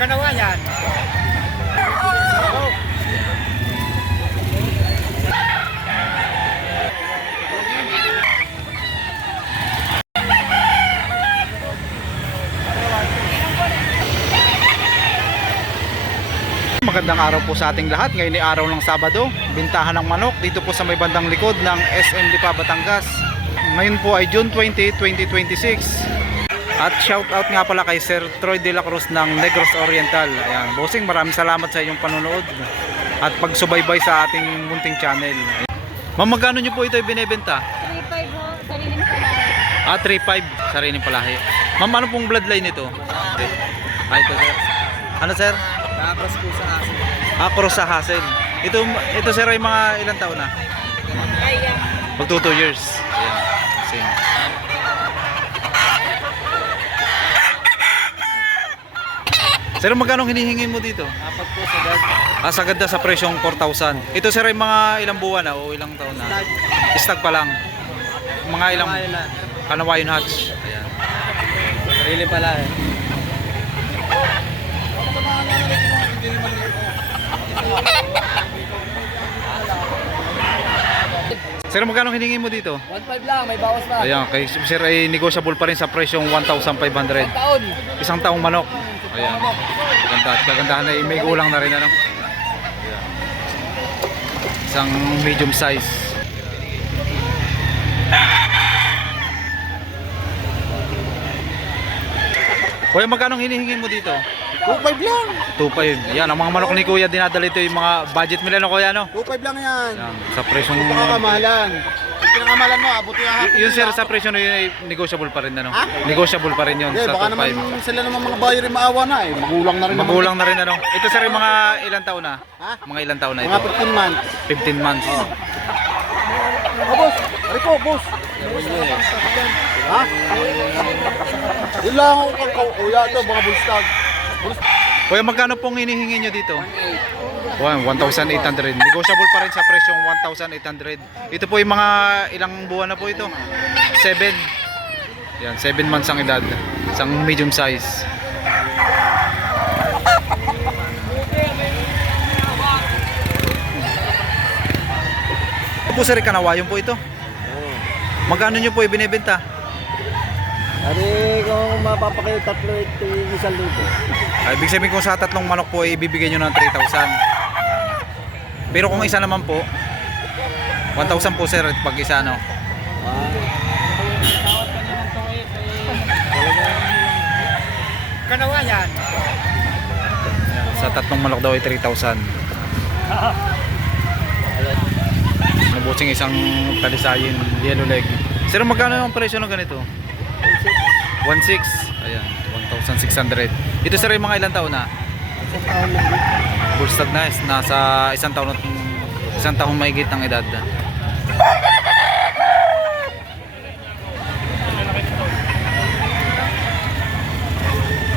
Kanawa yan. Magandang araw po sa ating lahat. Ngayon ay araw ng Sabado, bintahan ng manok dito po sa may bandang likod ng SM Lipa, Batangas. Ngayon po ay June 20, 2026. At shout out nga pala kay Sir Troy De La Cruz ng Negros Oriental. Ayan, bossing, maraming salamat sa inyong panonood at pagsubaybay sa ating munting channel. Ma'am, magkano nyo po ito binebenta? 3.5 ho, sariling palahi. 3.5, sariling palahi. Ma'am, ano pong bloodline ito? Ito sir. Ano sir? Nakakros po sa asin. Cross sa Hassel. Ito sir ay mga ilang taon na? Ayan. Magto 2 years. Ayan. Same. Sir, magkano hinihingi mo dito? Apat po sa dad. Sagad na sa presyong 4,000. Ito sir ay mga ilang buwan na o ilang taon na? Stag pa lang. Mga ilang Kanawayon hatch. Ayan. Sarili pala eh. Sir, magkano hiningi mo dito? 1.5 lang, may bawas na. Ayan, kay sir ay negotiable pa rin sa presyong 1,500. Taon. Isang taong manok. Ayan. Ganda at kagandahan na may gulang na rin ano. Ayan. Isang medium size. Kuya, magkano hinihingi mo dito? 2.5 lang. 2.5. Yan, ang mga manok ni Kuya dinadala ito yung mga budget nila no Kuya no? 2.5 lang yan. Yan, sa presyong Kamahalan. Yung pinakamahalan mo, abuti nga hapon. yun sir, sa presyo na yun ay negotiable pa rin ano? Negotiable pa rin yun Hindi, sa baka 2.5. naman sila naman mga buyer yung maawa na eh. Magulang na rin naman. Magulang na rin ano? Ito sir, yung mga ilang taon na? Ha? Mga ilang taon na Mga ito? 15 months. 15 months. Oh, boss. Rico, boss. Ha? Yun lang ako kuya ito, mga bullstag. Kuya, magkano pong hinihingi nyo dito? 1,800. Negotiable pa rin sa presyong 1,800. Ito po yung mga ilang buwan na po ito? 7. Yan, 7 months ang edad. Isang medium size. Ito po sir, Kanawayon po ito. Magkano nyo po ibinebenta? Ari, kung mapapakayo tatlo, ito yung 1,000. Ay, ibig sabihin kung sa tatlong manok po ay ibibigay nyo ng 3,000. Pero kung isa naman po 1,000 po sir pag isa no. Kanawa yan. Sa tatlong manok daw ay 3,000. Nabutsing isang talisayin yellow leg. Sir, magkano ang presyo ng ganito? 1,600. Ayan, 1,600. Ito sir yung mga ilang taon na? Bullstag na, nasa isang taon mahigit ang edad.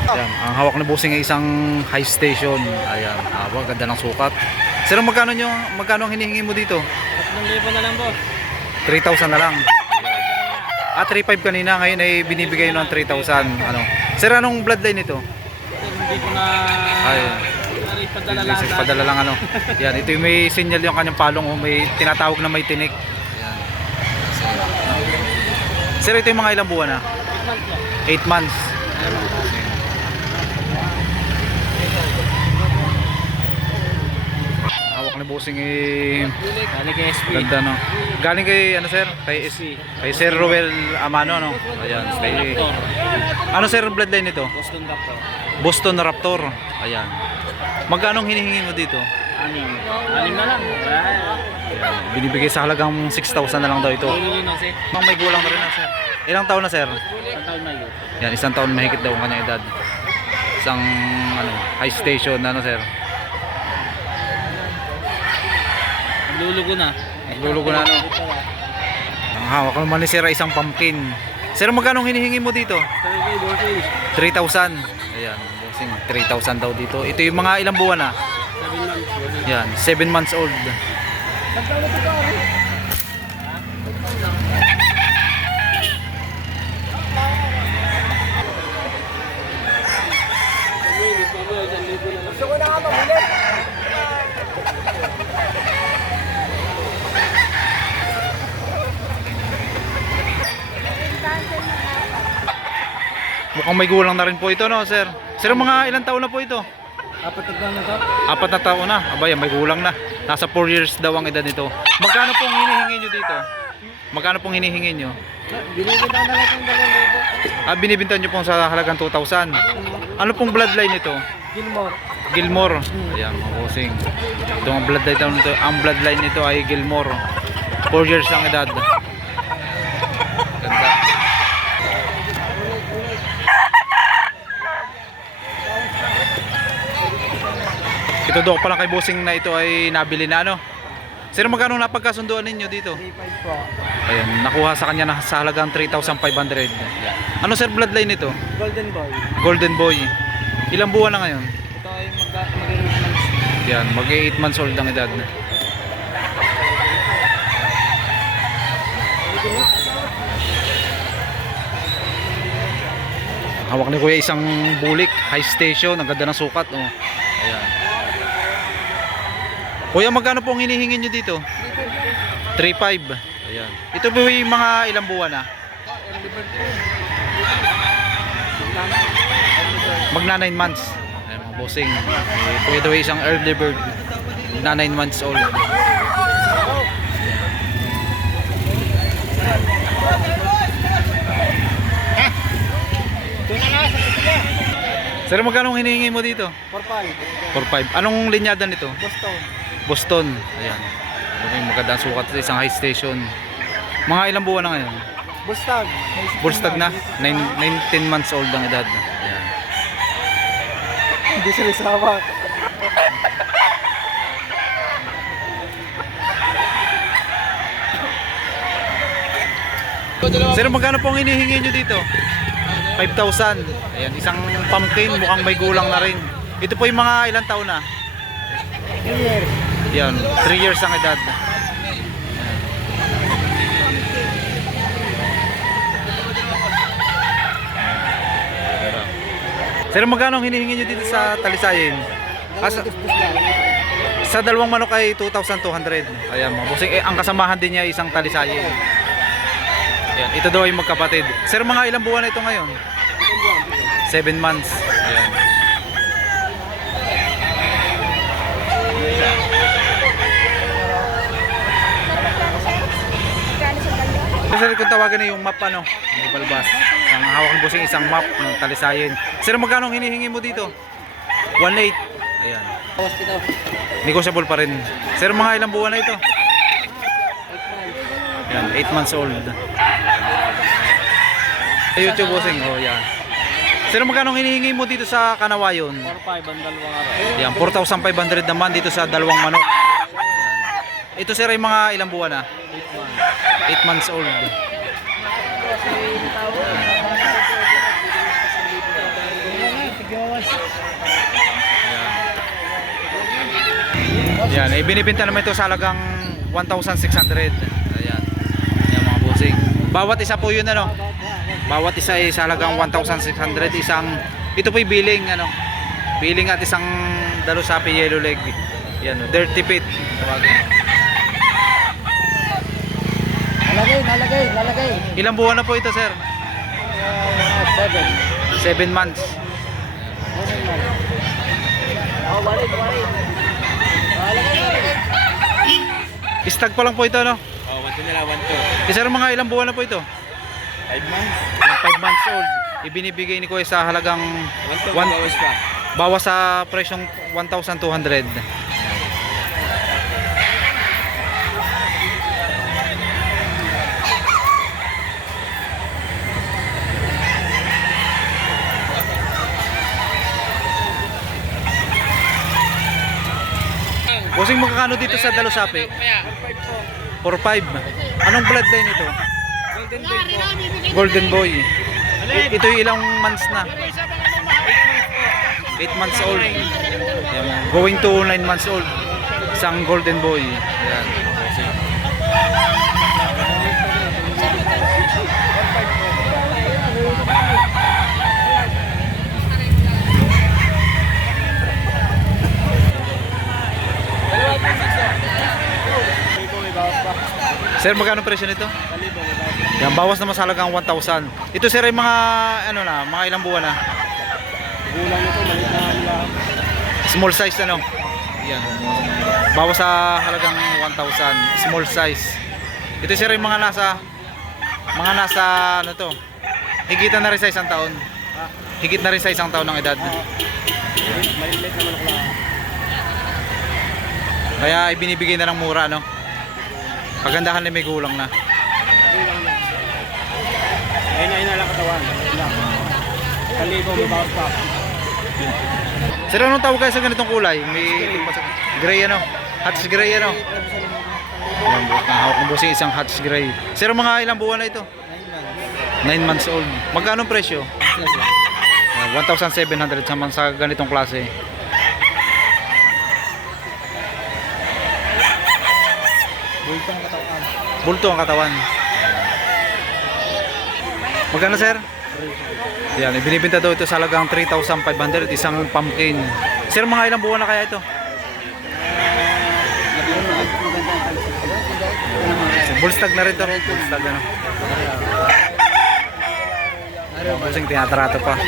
Ayan, ang hawak na busing ay isang high station. Ayan, hawak, ganda ng sukat. Sir, magkano ang hinihingi mo dito? 3,000 na lang, boss. 3,000 na lang. 3,500 kanina, ngayon ay binibigay ng 3,000. Ano? Sir, anong bloodline ito? Hindi ko na... Ay, Padala lang. padala lang ano. Yan, ito yung may sinyal yung kanyang palong, may tinatawag na may tinik. Yan. Sir, ito yung mga ilang buwan na? 8 months. Hawak ni bossing eh. Galing kay SP. Ganda no. Galing kay ano sir? Kay Sir Roel Amano no. Ayan, kay ano sir bloodline nito? Boston Doctor. Boston Raptor. Ayan. Magkano hinihingi mo dito? 6 na lang. Ayan. Binibigay sa halagang 6,000 na lang daw ito. Mang may gulang na rin na sir. Ilang taon na sir? Yan, isang taon mahigit daw ang kanyang edad. Isang ano, high station ano sir. Lulugo na. Naglulugo na ano. Ang hawak naman ni sir ay isang pumpkin. Sir, magkano hinihingi mo dito? 3,000. Ayan, bossing 3,000 daw dito. Ito yung mga ilang buwan na? 7 months old. Mukhang may gulang na rin po ito, no, sir? Sir, mga ilang taon na po ito? Apat na taon na to. 4 na taon na. Abay, may gulang na. Nasa 4 years daw ang edad nito. Magkano pong hinihingi nyo dito? Magkano pong hinihingi nyo? Binibenta na lang ng 2,000. Binibintan nyo pong sa halagang 2,000. Ano pong bloodline nito? Gilmore. Gilmore. Ayan, mga bossing. Ito ang bloodline nito. Ang bloodline nito ay Gilmore. 4 years ang edad. Ganda. Ito daw pala kay bossing na ito ay nabili na, ano? Sir, magkano napagkasunduan ninyo dito? 3,500 po. Ayan, nakuha sa kanya na sa halagang 3,500. Ano, sir, bloodline nito? Golden Boy. Golden Boy. Ilang buwan na ngayon? Ito ay mag-8 Yan, mag-8 months old ang edad. Hawak ni kuya isang bulik, high station, ang ganda ng sukat. Oh. Ayan. Kuya, magkano po ang hinihingi nyo dito? 3,500. Ayan. Ito po yung mga ilang buwan na? Magna 9 months. Ayan, mga bossing. Kuya daw isang early bird na 9 months old. Sir, magkano ang hinihingi mo dito? 4,500. 4,500. Anong linyada nito? Boston. Boston. Ayan. Okay, magandang sukat sa isang high station. Mga ilang buwan na ngayon? Bustag. Bustag na. 19 months old ang edad. Ayan. Hindi sila sawak. Sir, magkano po ang hinihingi nyo dito? 5,000. Ayan, isang pumpkin, mukhang may gulang na rin. Ito po yung mga ilang taon na? Year. Yan, 3 years ang edad. Sir, magkano ang hinihingi nyo dito sa talisayin? Sa dalawang manok ay 2,200. Ayan, mga bossing. Ang kasamahan din niya isang talisayin. Ayan, ito daw ay magkapatid. Sir, mga ilang buwan na ito ngayon? 7 months. Ayan. Sir, kung tawagan na yung map, ano, may balbas. Ang hawak ng bossing isang map ng talisayin. Sir, magkano ang hinihingi mo dito? 1,800. Ayan. Hospital. Negotiable pa rin. Sir, mga ilang buwan na ito? 8 Ayan, 8 months old. Sa YouTube bossing, oh yan. Sir, magkano ang hinihingi mo dito sa Kanawayon? 4,500 ang dalawang araw. Ayan, 4,500 naman dito sa dalawang manok. Ayan. Ito sir ay mga ilang buwan na? 8 months old. Ayan, ibinibenta naman ito sa halagang 1,600. Ayan. Ayan mga bossing. Bawat isa po yun, ano? Bawat isa ay sa halagang 1,600. Ito po yung billing, ano? Billing at isang Dalusapi yellow leg. Yan, dirty pit. Nalagay. Ilang buwan na po ito, sir? 7. 7 months. Oh, walit. Stag pa lang po ito, no? Oh, 1,2 na lang, 1,2. Sir, mga ilang buwan na po ito? 5 months. 5 months old. Ibinibigay ni Kuya sa halagang 1,2 bawas pa. bawas sa presyong 1,200. Bossing, magkakano dito sa Dalusapi? 4,500. Anong bloodline ito? Golden Boy. Ito yung ilang months na? 8 months old. Yan, going to 9 months old. Isang Golden Boy. Ayan. Sir, magkano presyo nito? 1,000. Yan, bawas naman sa halagang 1,000. Ito sir ay mga ano na, mga ilang buwan na. Gulang nito, maliit na nila. Small size ano. Yan. Bawas sa halagang 1,000, small size. Ito sir ay mga nasa ano to. Higitan na rin sa isang taon. Higit na rin sa isang taon ng edad. Maliit na manok lang. Kaya ibinibigay na ng mura no. Kagandahan na may gulang na. Ayun na lang katawan. Ayun lang. Kaligo, may bawas pa. Sir, anong tawag kayo sa ganitong kulay? May gray ano? Hatch gray ano? Yan, hawak ng bossing isang hatch gray. Sir, mga ilang buwan na ito? 9 months old. Magkano ang presyo? 1,700 sa ganitong klase. Bulto ang katawan. Bulto ang katawan. Magkano sir? Yan, ibinibenta daw ito sa halagang 3,500, isang pumpkin. Sir, mga ilang buwan na kaya ito? Bullstag na rin ito. Bullstag ano. Busing tinatrato pa.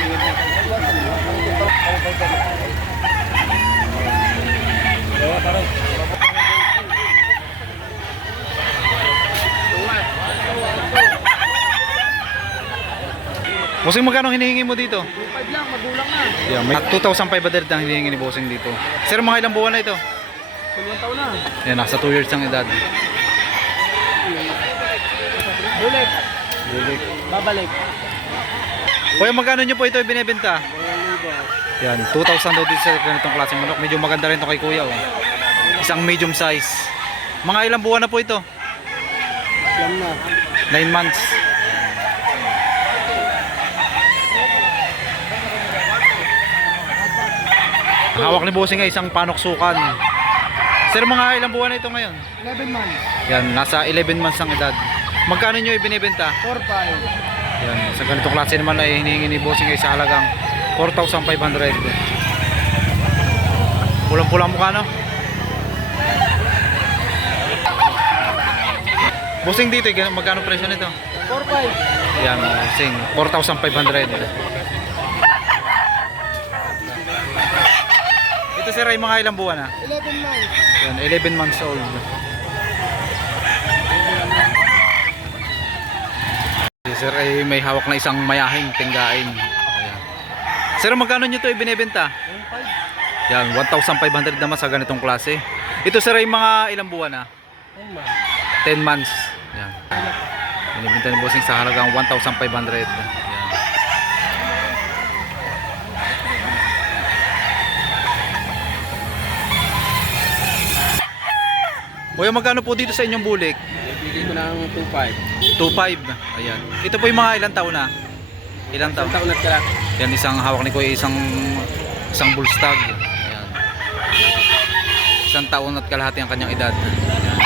Bossing, magkano hinihingi mo dito? 2,500 lang, magulang na. Yeah, may 2,500 ang hinihingi ni Bossing dito. Sir, mga ilang buwan na ito? 1 taon na. Yan, nasa 2 years ang edad. Bulik. Bulik. Babalik. Kuya, magkano nyo po ito ibinebenta? Yan, 2,000 daw dito sa ganitong klaseng manok. Medyo maganda rin ito kay kuya. Oh. Isang medium size. Mga ilang buwan na po ito? Yan na. 9 months. Hawak ni Bossing ay isang panoksukan. Sir, mga ilang buwan na ito ngayon? 11 months. Yan, nasa 11 months ang edad. Magkano nyo ibinibenta? 4,500. Yan, sa ganitong klase naman ay hinihingi ni Bossing ay sa halagang 4,500. Pulang-pulang mukha no? Bossing dito, magkano presyo nito? 4,500. Yan, Bossing, 4,500. Ito sir ay mga ilang buwan na? 11 months. Yan, 11 months old. Si sir ay may hawak na isang mayahing tinggain. Ayan. Sir, magkano nyo ito ibinebenta? 1,500. Yan, 1,500 naman sa ganitong klase. Ito sir ay mga ilang buwan na? 10 months. Yan. Binibenta ni Bossing sa halagang 1,500. Yan. Kuya, magkano po dito sa inyong bulik? Bigay ko ng 2,500. 2,500. Ayan. Ito po yung mga ilang taon na? Ilang taon? Taon at kalak. Yan, isang hawak ni Kuya, isang bullstag. Ayan. Isang taon at kalahati ang kanyang edad. Ayan.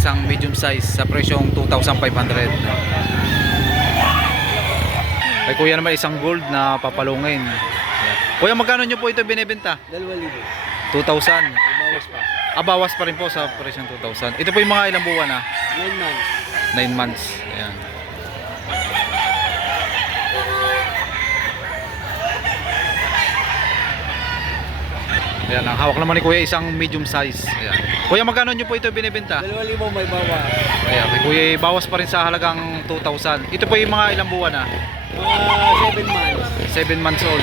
Isang medium size sa presyong 2,500. Kay Kuya naman isang gold na papalungin. Ayan. Kuya, magkano nyo po ito binebenta? 2,000. 2,000. Bawas pa. Bawas pa rin po sa presyong 2,000. Ito po yung mga ilang buwan na? 9 months. 9 months. Ayan. Ayan, ang hawak naman ni Kuya isang medium size. Ayan. Kuya, magkano nyo po ito binibenta? 2,000 may bawas. Ayan, kay Kuya bawas pa rin sa halagang 2,000. Ito po yung mga ilang buwan na? Mga 7 months. 7 months old.